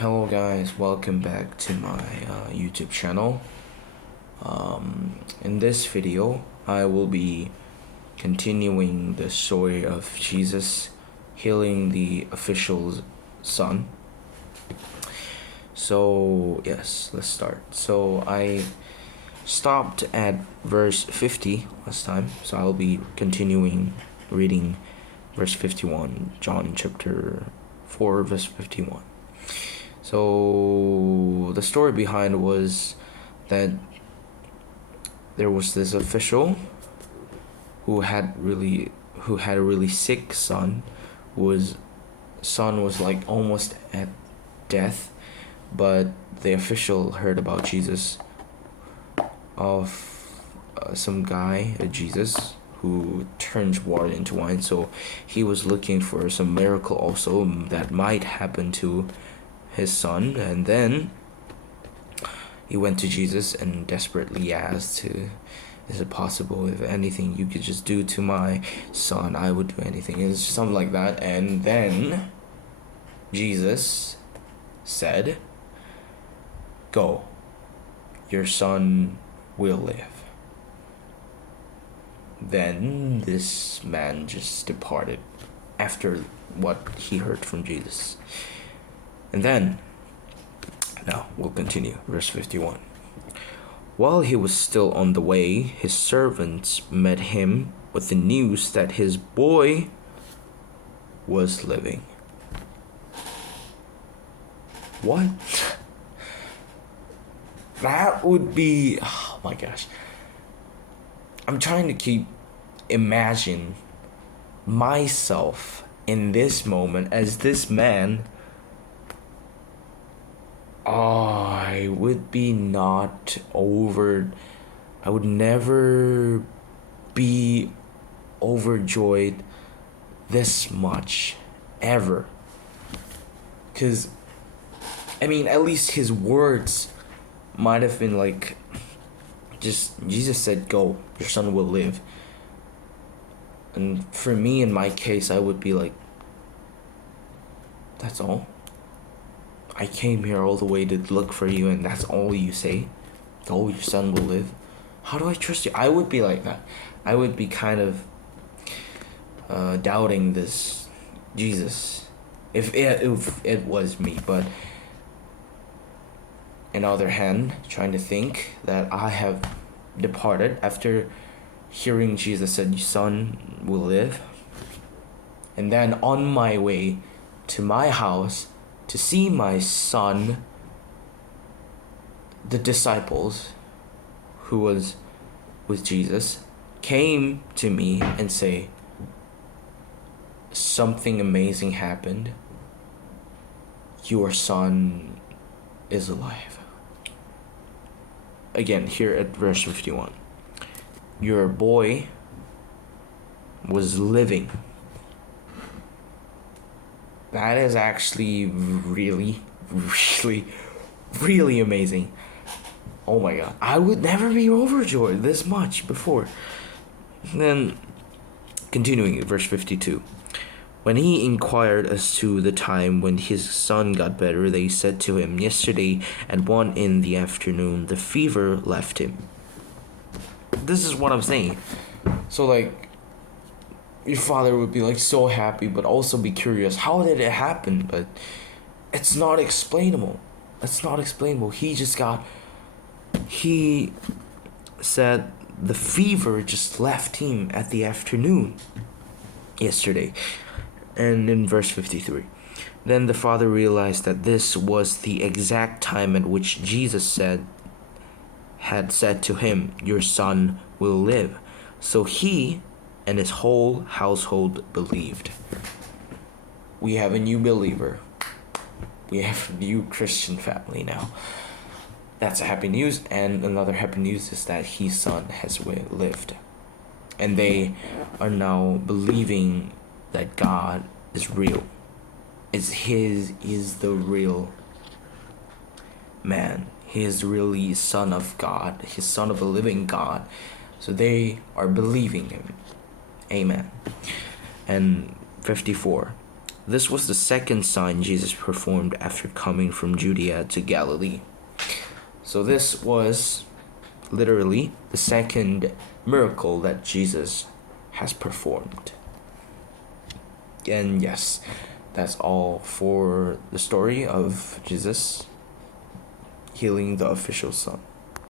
Hello guys, welcome back to my YouTube channel. In this video, I will be continuing the story of Jesus healing the official's son. So yes, let's start. So I stopped at verse 50 last time, so I'll be continuing reading verse 51, John chapter 4 verse 51. So the story behind was that there was this official who had a really sick son, whose son was like almost at death, but the official heard about Jesus of some guy, Jesus, who turns water into wine. So he was looking for some miracle also that might happen to his son, and then he went to Jesus and desperately asked, is it possible, if anything you could just do to my son, I would do anything. It's something like that. And then Jesus said, go, your son will live. Then this man just departed after what he heard from Jesus. And then, now we'll continue, verse 51. While he was still on the way, his servants met him with the news that his boy was living. What? That would be, oh my gosh. I'm trying to keep imagine myself in this moment as this man. I would be not over. I would never be overjoyed this much ever. Because, I mean, at least his words might have been like, just Jesus said, go, your son will live. And for me, in my case, I would be like, that's all? I came here all the way to look for you, and that's all you say? Oh, your son will live? How do I trust you? I would be like that. I would be kind of doubting this Jesus if it was me. But on the other hand, trying to think that I have departed after hearing Jesus said, your son will live. And then on my way to my house, to see my son, the disciples who was with Jesus came to me and say, something amazing happened. Your son is alive. Again, here at verse 51. Your boy was living. That is actually really amazing. Oh my god. I would never be overjoyed this much before. Then, continuing at verse 52. When he inquired as to the time when his son got better, they said to him, yesterday at 1 in the afternoon, the fever left him. This is what I'm saying. So like, your father would be like so happy, but also be curious, how did it happen? But it's not explainable. It's not explainable. He said the fever just left him at the afternoon yesterday. And in verse 53, then the father realized that this was the exact time at which Jesus had said to him, your son will live. So he and his whole household believed. We have a new believer. We have a new Christian family now. That's a happy news. And another happy news is that his son has lived. And they are now believing that God is real. Is the real man. He is really son of God. He's son of a living God. So they are believing him. Amen. And 54. This was the second sign Jesus performed after coming from Judea to Galilee. So this was literally the second miracle that Jesus has performed. And yes, that's all for the story of Jesus healing the official's son.